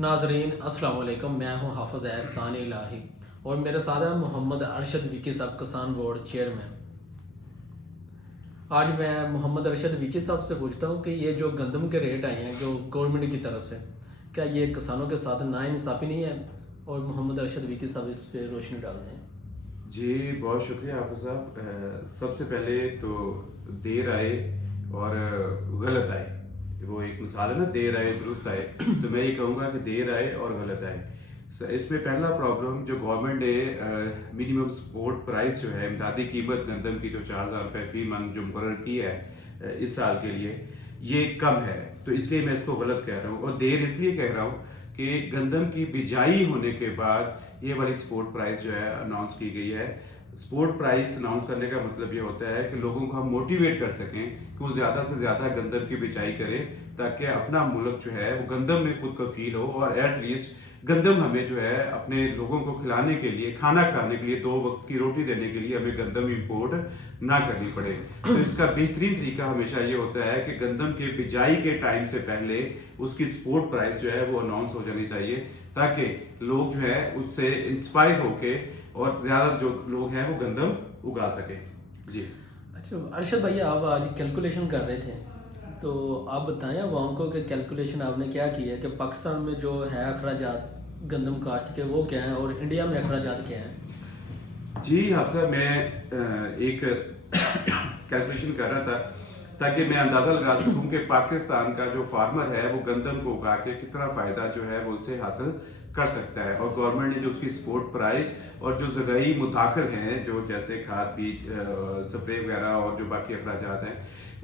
नाजरीन अस्सलाम वालेकुम। मैं हूं हाफ़िज़ एहसान इलाही और मेरे साथ है मोहम्मद अरशद विकी साहब, किसान बोर्ड चेयरमैन। आज मैं मोहम्मद अरशद विकी साहब से पूछता हूं कि ये जो गंदम के रेट आए हैं जो गवर्नमेंट की तरफ से, क्या ये किसानों के साथ नाइंसाफ़ी नहीं है? और मोहम्मद अरशद विकी साहब इस पे रोशनी डाल दें। जी, बहुत शुक्रिया हाफ़िज़ साहब। सबसे पहले तो देर आए और गलत आए, वो एक मिसाल है ना, देर आए दुरुस्त आए। तो मैं ये कहूँगा कि देर आए और गलत आए। इसमें पहला प्रॉब्लम जो गवर्नमेंट ने मिनिमम सपोर्ट प्राइस जो है, इमदादी कीमत गंदम की जो 4,000 रुपये फ़ी मन जो मुकर्रर की है इस साल के लिए, ये कम है। तो इसलिए मैं इसको गलत कह रहा हूँ और देर इसलिए कह रहा हूँ कि गंदम की बिजाई होने के बाद ये वाली सपोर्ट प्राइस जो है अनाउंस की गई है। सपोर्ट प्राइस अनाउंस करने का मतलब ये होता है कि लोगों को हम मोटिवेट कर सकें कि वो ज़्यादा से ज़्यादा गंदम की बिजाई करें, ताकि अपना मुल्क जो है वो गंदम में खुद कफील हो और एटलीस्ट गंदम हमें जो है अपने लोगों को खिलाने के लिए, खाना खिलाने के लिए, 2 वक्त की रोटी देने के लिए हमें गंदम इंपोर्ट ना करनी पड़े। तो इसका बेहतरीन तरीका हमेशा ये होता है कि गंदम के बिजाई के टाइम से पहले उसकी सपोर्ट प्राइस जो है वो अनाउंस हो जानी चाहिए, ताकि लोग जो है उससे इंस्पायर होके और ज़्यादा जो लोग हैं वो गंदम उगा सके। जी। अच्छा अरशद भैया, आप आज कैलकुलेशन कर रहे थे, तो आप बताएं अवाम को कि कैलकुलेशन आपने क्या की है कि पाकिस्तान में जो है अखराजात गंदम काश्त के वो क्या हैं और इंडिया में अखराजात क्या हैं? जी हाँ सर, मैं एक कैलकुलेशन कर रहा था ताकि मैं अंदाज़ा लगा सकूं कि पाकिस्तान का जो फार्मर है वो गंदम को उगा के कितना फ़ायदा जो है वो उससे हासिल कर सकता है। और गवर्नमेंट ने जो उसकी सपोर्ट प्राइस और जो ज़रूरी मुताखिर हैं, जो जैसे खाद बीज स्प्रे वगैरह और जो बाकी अखराजात हैं,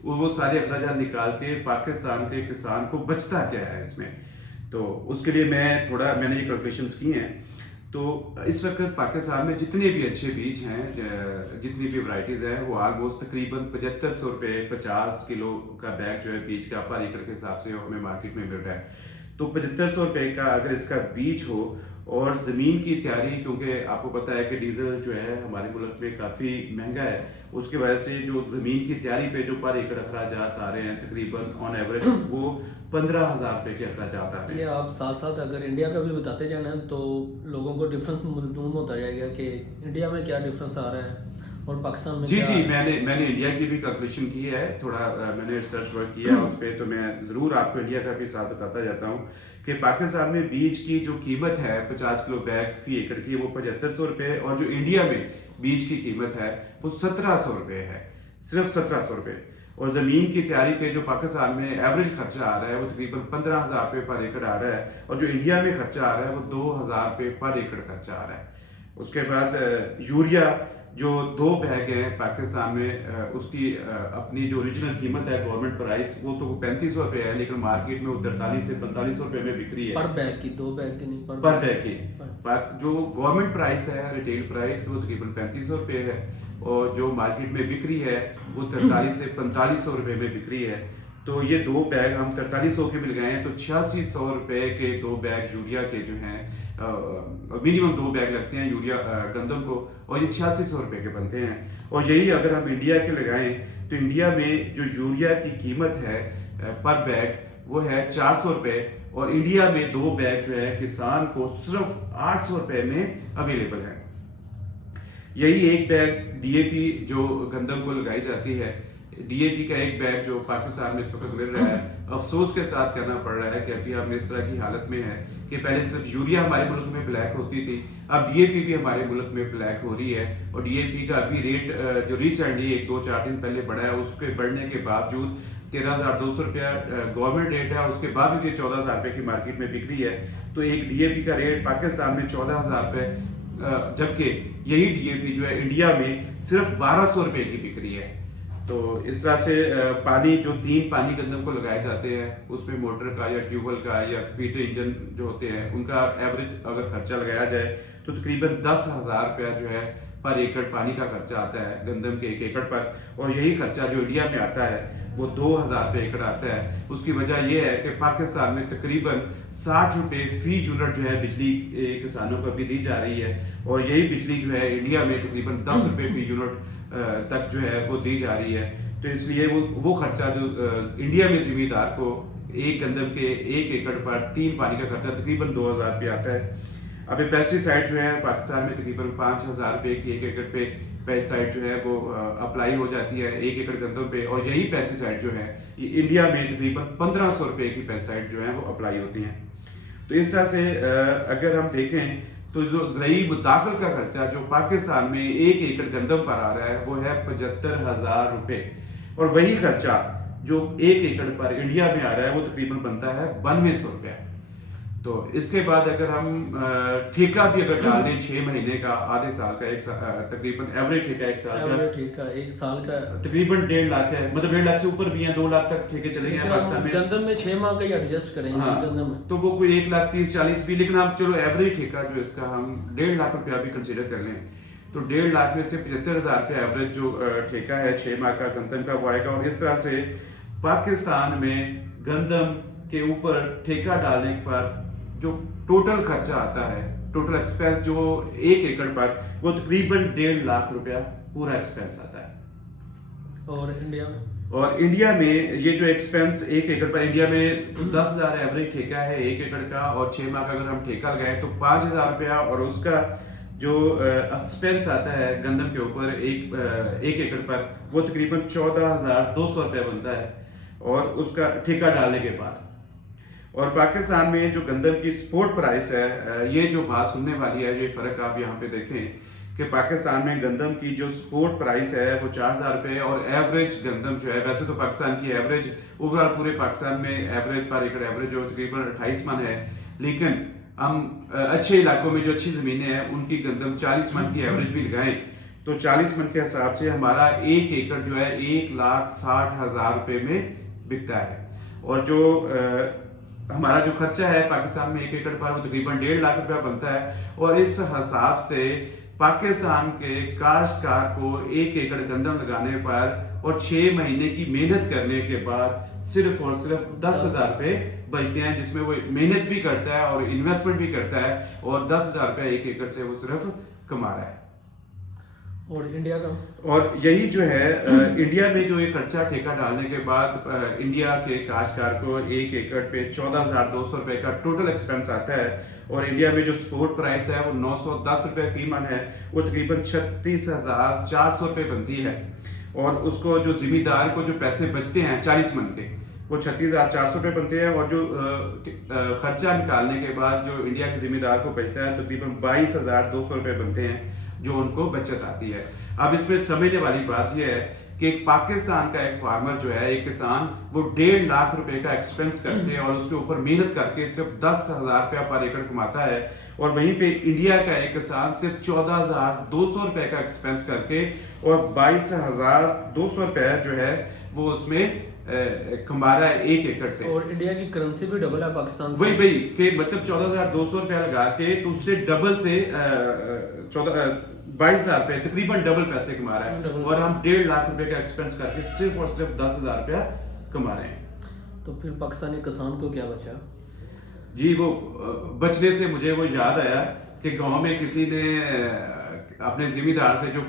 वो सारे अखराजात निकाल के पाकिस्तान के किसान को बचता क्या है इसमें। तो उसके लिए मैंने ये कैलकुलेशंस की हैं। तो इस वक्त पाकिस्तान में जितने भी अच्छे बीज हैं, जितनी भी वैरायटीज़ हैं, वो ऑलमोस्ट तकरीबन 7500 रुपये 50 किलो का बैग जो है बीज का पर एकड़ के हिसाब से हमें मार्केट में मिल रहा है। तो 7500 रुपये का अगर इसका बीज हो और ज़मीन की तैयारी, क्योंकि आपको पता है कि डीजल जो है हमारे मुल्क में काफ़ी महंगा है, उसकी वजह से जो ज़मीन की तैयारी पे जो पर एकड़ अखराजात आ रहे हैं तकरीबन ऑन एवरेज वो 15,000 रुपये के अखराजात आ रहे ये हैं। आप साथ साथ अगर इंडिया का भी बताते जाना तो लोगों को डिफरेंस मालूम होता जाएगा कि इंडिया में क्या डिफरेंस आ रहा है और पाकिस्तान में जी क्या आ जी, रहा है। मैंने इंडिया की भी कैलकुलेशन की है, थोड़ा मैंने रिसर्च वर्क किया है उस पर। तो मैं ज़रूर आपको इंडिया का भी साथ बताता जाता हूँ कि पाकिस्तान में बीज की जो कीमत है 50 किलो बैग फी एकड़ की, वो 7500 रुपये, और जो इंडिया में बीज की कीमत है वो 1700 रुपये है, सिर्फ 1700 रुपये। और ज़मीन की तैयारी पे जो पाकिस्तान में एवरेज खर्चा आ रहा है वो तकरीबन 15,000 रुपये पर एकड़ आ रहा है, और जो इंडिया में खर्चा आ रहा है वो 2,000 रुपये पर एकड़ खर्चा आ रहा है। उसके बाद यूरिया जो 2 बैग हैं पाकिस्तान में, उसकी अपनी जो ओरिजिनल कीमत है गवर्नमेंट प्राइस वो तो 3500 रुपये है, लेकिन मार्केट में वो 43 से 45 रुपये में बिक्री है पर बैग की, 2 बैग की नहीं, पर पर बैग बैग की। पर। जो गवर्नमेंट प्राइस है रिटेल प्राइस वो तकरीबन 3500 रुपये है, और जो मार्केट में बिक्री है वो 43 से 4500 रुपये में बिक्री है। तो ये 2 बैग हम 4300 के मिल गए हैं, तो 8600 रुपये के 2 बैग यूरिया के जो हैं, मिनिमम 2 बैग लगते हैं यूरिया गंदम को, और ये 8600 रुपये के बनते हैं। और यही अगर हम इंडिया के लगाएं तो इंडिया में जो यूरिया की कीमत है पर बैग वो है 400 रुपये, और इंडिया में 2 बैग जो है किसान को सिर्फ 800 रुपये में अवेलेबल है। यही एक बैग डीएपी जो गंदम को लगाई जाती है, डीएपी का एक बैग जो पाकिस्तान में इस वक्त मिल रहा है, अफसोस के साथ कहना पड़ रहा है कि अभी हम इस तरह की हालत में है कि पहले सिर्फ यूरिया हमारे मुल्क में ब्लैक होती थी, अब डीएपी भी हमारे मुल्क में ब्लैक हो रही है। और डीएपी का अभी रेट जो रिसेंटली 1-2-4 दिन पहले बढ़ा है, उसके बढ़ने के बावजूद 13,200 रुपया गवर्नमेंट रेट है, उसके बाद भी 14,000 रुपये की मार्केट में बिक रही है। तो एक डीएपी का रेट पाकिस्तान में 14,000 रुपये, जबकि यही डीएपी जो है इंडिया में सिर्फ 1,200 रुपये की बिक रही है। तो इस तरह से पानी जो 3 पानी गंदम को लगाए जाते हैं उसमें मोटर का या ट्यूबवेल का या पीटे इंजन जो होते हैं उनका एवरेज अगर खर्चा लगाया जाए तो तकरीबन 10,000 रुपया जो है पर एकड़ पानी का खर्चा आता है गंदम के 1 एकड़ पर। और यही खर्चा जो इंडिया में आता है वो 2,000 रुपये एकड़ आता है। उसकी वजह यह है कि पाकिस्तान में तकरीबन 60 रुपये फी यूनिट जो है बिजली किसानों को अभी दी जा रही है, और यही बिजली जो है इंडिया में तकरीबन 10 रुपये फी यूनिट तक जो है वो दी जा रही है। तो इसलिए वो खर्चा जो इंडिया में जिम्मेदार को एक गंदम के 1 एकड़ पर 3 पानी का खर्चा तकरीबन 2000 रुपये आता है। अभी पेस्टिसाइड जो है पाकिस्तान में तकरीबन 5000 रुपये की 1 एकड़ पे पेस्टिसाइड जो है वो अप्लाई हो जाती है 1 एकड़ गंदम पे, और यही पेस्टिसाइड जो है ये इंडिया में तकरीबन 1500 रुपये की पेस्टिसाइड जो है वो अप्लाई होती हैं। तो इस तरह से अगर हम देखें तो जो ज़रूरी मुदाखल का खर्चा जो पाकिस्तान में 1 एकड़ गंदम पर आ रहा है वो है 75,000 रुपये, और वही खर्चा जो 1 एकड़ पर इंडिया में आ रहा है वो तकरीबन बनता है 9200 रुपये। तो इसके बाद अगर हम ठेका भी अगर डाल दें 6 महीने का, आधे साल का, तकरीबन एवरेज ठेका 1 साल का, ठेका 1 साल का तकरीबन 1.5 लाख है, मतलब 1.5 लाख से ऊपर भी हैं, 2 लाख तक ठेके चले गए पाकिस्तान में। गंदम में 6 माह का ही एडजस्ट करेंगे। हाँ, गंदम में तो वो कोई 1,30,40 भी, लेकिन आप चलो एवरेज ठेका जो इसका हम 1.5 लाख रुपया भी कंसिडर कर लें, तो 1.5 लाख में से 75,000 रुपया एवरेज जो ठेका है 6 माह का गंदम का वो आएगा। और इस तरह से पाकिस्तान में गंदम के ऊपर ठेका डालने पर जो टोटल खर्चा आता है, टोटल एक्सपेंस जो 1 एकड़ पर, वो तकरीबन 1.5 लाख रुपया पूरा एक्सपेंस आता है। और इंडिया में ये जो एक्सपेंस 1 एकड़ पर, इंडिया में 10,000 एवरेज ठेका है 1 एकड़ का, और 6 माह का अगर हम ठेका लगाए तो 5,000 रुपया, और उसका जो एक्सपेंस आता है गंदम के ऊपर 1 एकड़ पर वो तकरीबन 14,200 रुपया बनता है, और उसका ठेका डालने के बाद। और पाकिस्तान में जो गंदम की स्पोर्ट प्राइस है, ये जो बात सुनने वाली है, ये फ़र्क आप यहाँ पे देखें कि पाकिस्तान में गंदम की जो स्पोर्ट प्राइस है वो 4,000 रुपये, और एवरेज गंदम जो है, वैसे तो पाकिस्तान की एवरेज ओवरऑल पूरे पाकिस्तान में एवरेज पर एकड़ एवरेज जो तकरीबन 28 मन है, लेकिन हम अच्छे इलाकों में जो अच्छी ज़मीनें हैं उनकी गंदम 40 मन की एवरेज भी लगाएं तो 40 मन के हिसाब से हमारा 1 एकड़ जो है 1,60,000 रुपये में बिकता है। और जो हमारा जो खर्चा है पाकिस्तान में 1 एकड़ पर वो तकरीबन 1.5 लाख रुपया बनता है। और इस हिसाब से पाकिस्तान के काश्तकार को 1 एकड़ गंदम लगाने पर और 6 महीने की मेहनत करने के बाद सिर्फ और सिर्फ 10,000 रुपये बचते हैं, जिसमें वो मेहनत भी करता है और इन्वेस्टमेंट भी करता है, और 10,000 रुपया 1 एकड़ से वो सिर्फ कमा रहा है। और इंडिया का, और यही जो है इंडिया में जो ये खर्चा ठेका डालने के बाद इंडिया के काश्तकार को 1 एकड़ पे 14,200 रुपये का टोटल एक्सपेंस आता है। और इंडिया में जो स्पोर्ट प्राइस है वो 910 रुपये फी मन है, वो तकरीबन 36,400 रुपये बनती है। और उसको जो जिम्मेदार को जो पैसे बचते हैं 40 मन के, वो 36,400 रुपये बनते हैं। और जो खर्चा निकालने के बाद जो इंडिया के जिम्मेदार को बचता है तकरीबन 22,200 रुपये बनते हैं, जो उनको बचत आती है। अब इसमें समझने वाली बात यह है कि पाकिस्तान का एक फार्मर जो है, एक किसान, वो 1.5 लाख रुपए का एक्सपेंस करके और उसके ऊपर मेहनत करके सिर्फ 10,000 रुपया पर एकड़ कमाता है। और वहीं पे इंडिया का एक किसान सिर्फ 14,200 रुपए का एक्सपेंस करके और 22,200 रुपया जो है वो उसमें कमा रहा है 1 एकड़ से। और इंडिया की करेंसी भी डबल है पाकिस्तान से। वही कि मतलब 14,200 रुपया लगा के तो उससे डबल से 22,000 रुपये तकरीबन डबल पैसे कमा रहा है। और हम 1.5 लाख रुपए का एक्सपेंस करके सिर्फ और सिर्फ 10,000 रुपया कमा रहे हैं। तो फिर पाकिस्तानी किसान को क्या बचा? जी, वो बचने से मुझे वो याद आया कि गांव में किसी ने अपने जिम्मेदार से जो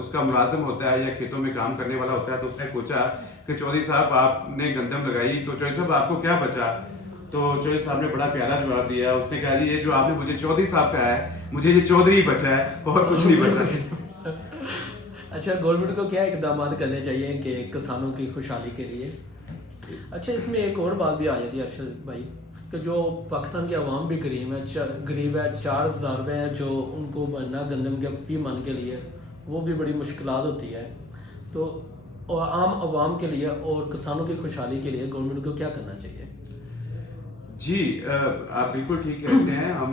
उसका मुलाजिम होता है या खेतों में काम करने वाला होता है, तो उसने पूछा कि चौधरी साहब आपने गंदम लगाई तो चौधरी साहब आपको क्या बचा? तो चौधरी साहब ने बड़ा प्यारा जवाब दिया। उसने कहा जी, ये जो आपने मुझे चौधरी साहब कहा है, मुझे ये चौधरी बचा है और कुछ नहीं बचा। अच्छा, गवर्नमेंट को क्या इकदाम करने चाहिए कि किसानों की खुशहाली के लिए? अच्छा, इसमें एक और बात भी आ जाती है अरशद भाई, कि जो पाकिस्तान की आवाम भी गरीब है 4,000 रुपये है जो उनको बनना गंदम के फी मन के लिए, वो भी बड़ी मुश्किलात होती है। तो और आम आवाम के लिए और किसानों की खुशहाली के लिए गवर्नमेंट को क्या करना चाहिए? जी, आप बिल्कुल ठीक कहते हैं। हम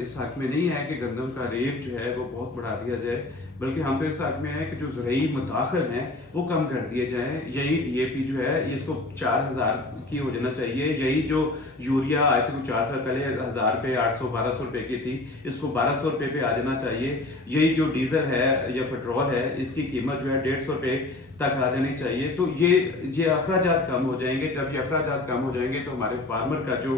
इस हक में नहीं है कि गंदम का रेट जो है वो बहुत बढ़ा दिया जाए, बल्कि हम तो इस हक में है कि जो ज़रूरी मुदाखल हैं वो कम कर दिए जाएं। यही DAP जो है इसको 4,000 की हो जाना चाहिए। यही जो यूरिया आज से कुछ 4 साल पहले 1,000 रुपये 800-1,200 रुपये की थी, इसको 1,200 रुपये पे आ जाना चाहिए। यही जो डीजल है या पेट्रोल है, इसकी कीमत जो है 150 रुपये तक आ जानी चाहिए। तो ये अखराजात कम हो जाएंगे। जब ये अखराजात कम हो जाएंगे तो हमारे फार्मर का जो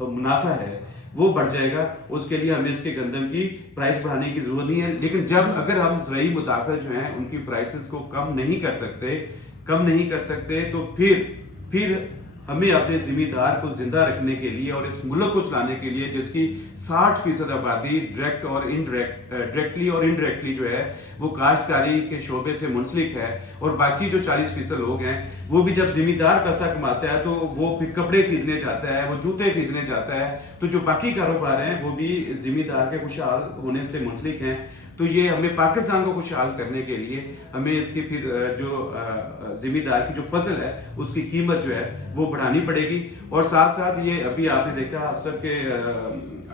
मुनाफा है वो बढ़ जाएगा। उसके लिए हमें इसके गंदम की प्राइस बढ़ाने की जरूरत नहीं है। लेकिन अगर हम ज़रूरी मुदाखल जो हैं उनकी प्राइसेस को कम नहीं कर सकते तो फिर हमें अपने जिम्मेदार को जिंदा रखने के लिए और इस मुल्क को चलाने के लिए, जिसकी 60% आबादी डायरेक्ट और इनडायरेक्ट, डायरेक्टली और इनडायरेक्टली जो है वो काश्तकारी के शोबे से मुंसलिक है, और बाकी जो 40% लोग हैं वो भी जब जिम्मेदार पैसा कमाता है तो वो फिर कपड़े खरीदने जाता है, वो जूते खरीदने जाता है, तो जो बाकी कारोबार हैं वो भी जिम्मेदार के खुशहाल होने से मुंसलिक हैं। तो ये हमें पाकिस्तान को खुशहाल करने के लिए हमें इसकी फिर जो जिम्मेदार की जो फसल है उसकी कीमत जो है वो बढ़ानी पड़ेगी। और साथ साथ ये अभी आपने देखा अफसर के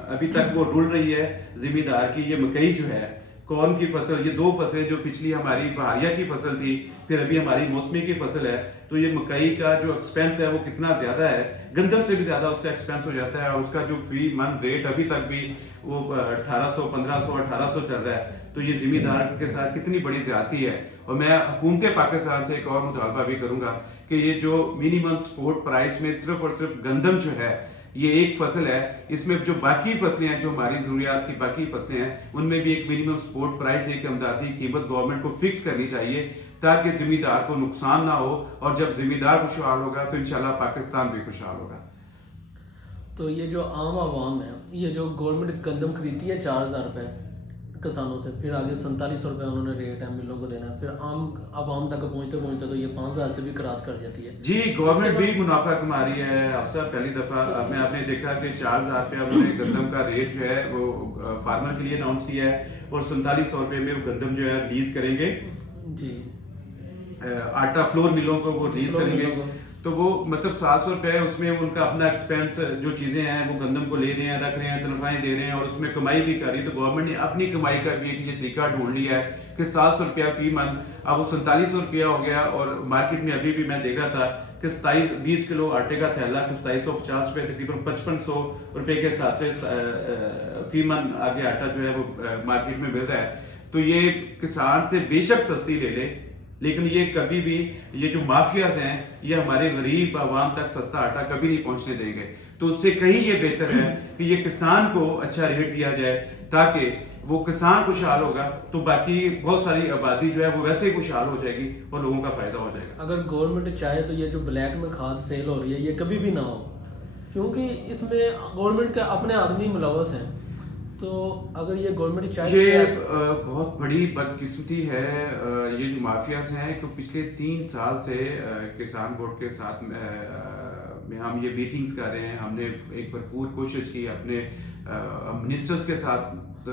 अभी तक वो रुल रही है जिम्मेदार की, ये मकई जो है, कॉर्न की फसल, ये दो फसलें जो पिछली हमारी बहारिया की फसल थी, फिर अभी हमारी मौसमी की फसल है, तो ये मकई का जो एक्सपेंस है वो कितना ज्यादा है, गंदम से भी ज्यादा उसका एक्सपेंस हो जाता है, और उसका जो फी मन रेट अभी तक भी वो 1800, 1500, 1800 चल रहा है। तो ये जिम्मेदार के साथ कितनी बड़ी ज्यादती है। और मैं हुकूमत पाकिस्तान से एक और मुतालबा भी करूंगा कि ये जो मिनिमम सपोर्ट प्राइस में सिर्फ और सिर्फ गंदम जो है, ये एक फसल है, इसमें जो बाकी फसलें हैं, जो हमारी जरूरियात की बाकी फसलें हैं, उनमें भी एक मिनिमम सपोर्ट प्राइस, एक इमदादी कीमत गवर्नमेंट को फिक्स करनी चाहिए, ताकि जिम्मेदार को नुकसान ना हो। और जब जिम्मेदार खुशहाल होगा तो इंशाल्लाह पाकिस्तान भी खुशहाल होगा। तो ये जो आम आवाम है, ये जो गवर्नमेंट गंदम खरीदती है 4000 रुपये किसानों से, फिर आगे 4700 रुपये उन्होंने रेट है मिलों को देना है, फिर आम आवाम तक पहुँचते पहुँचते तो ये 5000 से भी क्रॉस कर जाती है। जी, गवर्नमेंट भी मुनाफा कमा रही है। अफसर पहली दफा में आपने देखा कि 4000 रुपया उन्होंने गंदम का रेट जो है वो फार्मर के लिए अनाउंस किया है, और 4700 रुपये में वो गंदम जो है रिलीज करेंगे जी, आटा फ्लोर मिलों को वो रिलीज करेंगे। तो वो मतलब 700 रुपये उसमें उनका अपना एक्सपेंस, जो चीजें हैं वो गंदम को ले रहे हैं, रख रहे हैं, तनख्वाहें दे रहे हैं, और उसमें कमाई भी कर रही है। तो गवर्नमेंट ने अपनी कमाई का भी एक तरीका ढूंढ लिया है कि 700 रुपया फी मन, अब वो 4700 रुपया हो गया। और मार्केट में अभी भी मैं देख रहा था कि 20 किलो आटे का थैला कुछ 2750 रुपये, तकरीबन 5500 रुपये के साथ फी मन आगे आटा जो है वो मार्केट में मिल रहा है। तो ये किसान से बेशक सस्ती ले ले, लेकिन ये कभी भी, ये जो माफियाज हैं, ये हमारे गरीब आवाम तक सस्ता आटा कभी नहीं पहुंचने देंगे। तो उससे कहीं ये बेहतर है कि ये किसान को अच्छा रेट दिया जाए, ताकि वो किसान खुशहाल होगा तो बाकी बहुत सारी आबादी जो है वो वैसे ही खुशहाल हो जाएगी और लोगों का फायदा हो जाएगा। अगर गवर्नमेंट चाहे तो ये जो ब्लैक में खाद सेल हो रही है ये कभी भी ना हो, क्योंकि इसमें गवर्नमेंट के अपने आदमी मुलवस हैं। तो अगर ये गवर्नमेंट चाहे, ये बहुत बड़ी बदकिस्मती है। ये जो माफियाज हैं, तो पिछले 3 साल से किसान बोर्ड के साथ में हम ये मीटिंग्स कर रहे हैं। हमने एक भरपूर कोशिश की, अपने मिनिस्टर्स के साथ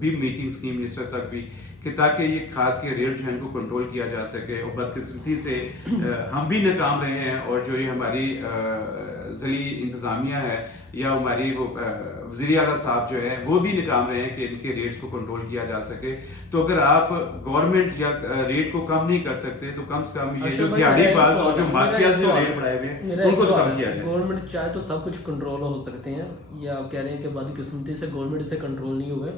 भी मीटिंग्स की, मिनिस्टर तक भी, कि ताकि ये खाद के रेट जो है इनको कंट्रोल किया जा सके। और बदकिस्मती से हम भी नाकाम रहे हैं, और जो ये हमारी ज़िली इंतज़ामिया है या हमारी वो वज़ीर आला साहब जो है वो भी नाकाम रहे हैं कि इनके रेट्स को कंट्रोल किया जा सके। तो अगर आप गवर्नमेंट या रेट को कम नहीं कर सकते तो कम से कम ये जो दिहाड़ीबाज और जो माफिया से रेट बढ़ाए हुए हैं उनको तो कम किया जाए। गवर्नमेंट चाहे तो सब कुछ कंट्रोल हो सकते हैं, ये आप कह रहे हैं कि बदकिस्मती से गवर्नमेंट से कंट्रोल नहीं हुए,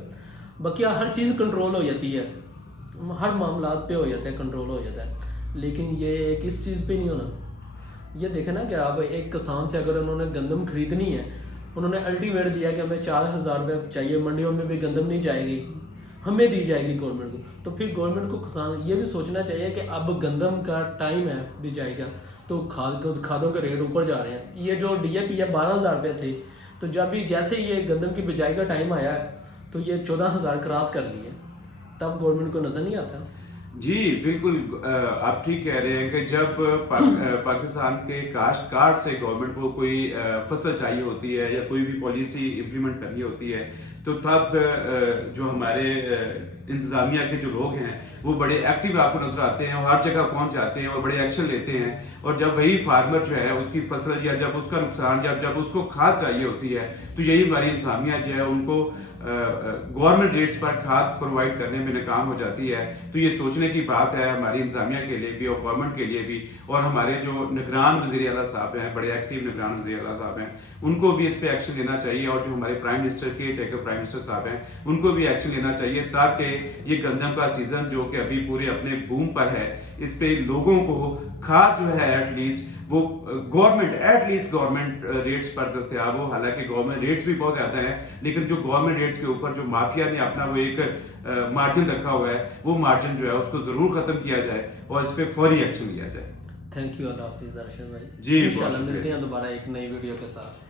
बाकी हर चीज़ कंट्रोल हो जाती है, हर मामला पे हो जाता है, कंट्रोल हो जाता है, लेकिन ये किस चीज़ पे नहीं होना। ये देखें ना कि आप एक किसान से अगर उन्होंने गंदम खरीदनी है, उन्होंने अल्टीमेट दिया कि हमें 4000 रुपये चाहिए, मंडियों में भी गंदम नहीं जाएगी, हमें दी जाएगी गवर्नमेंट को, तो फिर गवर्नमेंट को किसान ये भी सोचना चाहिए कि अब गंदम का टाइम है भी जाएगा, तो खादों के रेट ऊपर जा रहे हैं। ये जो DAP है 12000 रुपये थे, तो जब भी जैसे ये गंदम की बिजाई का टाइम आया तो ये 14000 क्रॉस कर लिए, तब गवर्नमेंट को नज़र नहीं आता। जी बिल्कुल, आप ठीक कह रहे हैं कि जब पाकिस्तान के काश्तकार से गवर्नमेंट को कोई फसल चाहिए होती है या कोई भी पॉलिसी इम्प्लीमेंट करनी होती है, तो तब जो हमारे इंतज़ामिया के जो लोग हैं वो बड़े एक्टिव आपको नजर आते हैं और हर जगह पहुंच जाते हैं और बड़े एक्शन लेते हैं। और जब वही फार्मर जो है उसकी फसल या जब उसका नुकसान या जब उसको खाद चाहिए होती है, तो यही हमारी इंतज़ामिया जो है उनको गवर्नमेंट रेट्स पर खाद प्रोवाइड करने में नाकाम हो जाती है। तो ये सोचने की बात है हमारी इंतज़ामिया के लिए भी और गवर्नमेंट के लिए भी, और हमारे जो निगरान वज़ीर आला साहब हैं, बड़े एक्टिव निगरान वज़ीर आला साहब हैं, उनको भी इस पर एक्शन लेना चाहिए। और जो हमारे प्राइम मिनिस्टर के टेकर प्राइम मिनिस्टर साहब हैं, उनको भी एक्शन लेना चाहिए, ताकि ये गंदम का सीजन जो कि अभी पूरे अपने बूम पर है, इस पे लोगों को खाद जो है एटलीस्ट वो गवर्नमेंट रेट्स पर दस्तयाब हो। हालांकि गवर्नमेंट रेट्स भी बहुत ज्यादा हैं, लेकिन जो गवर्नमेंट रेट्स के ऊपर जो माफिया ने अपना वो एक मार्जिन रखा हुआ है, वो मार्जिन जो है उसको जरूर खत्म किया जाए और इस पे फौरी एक्शन लिया जाए। थैंक यू, अल्लाह हाफिज़ अरशद भाई। जी, बहुत इंशाल्लाह शुक्रिया। मिलते हैं दोबारा एक नई वीडियो के साथ।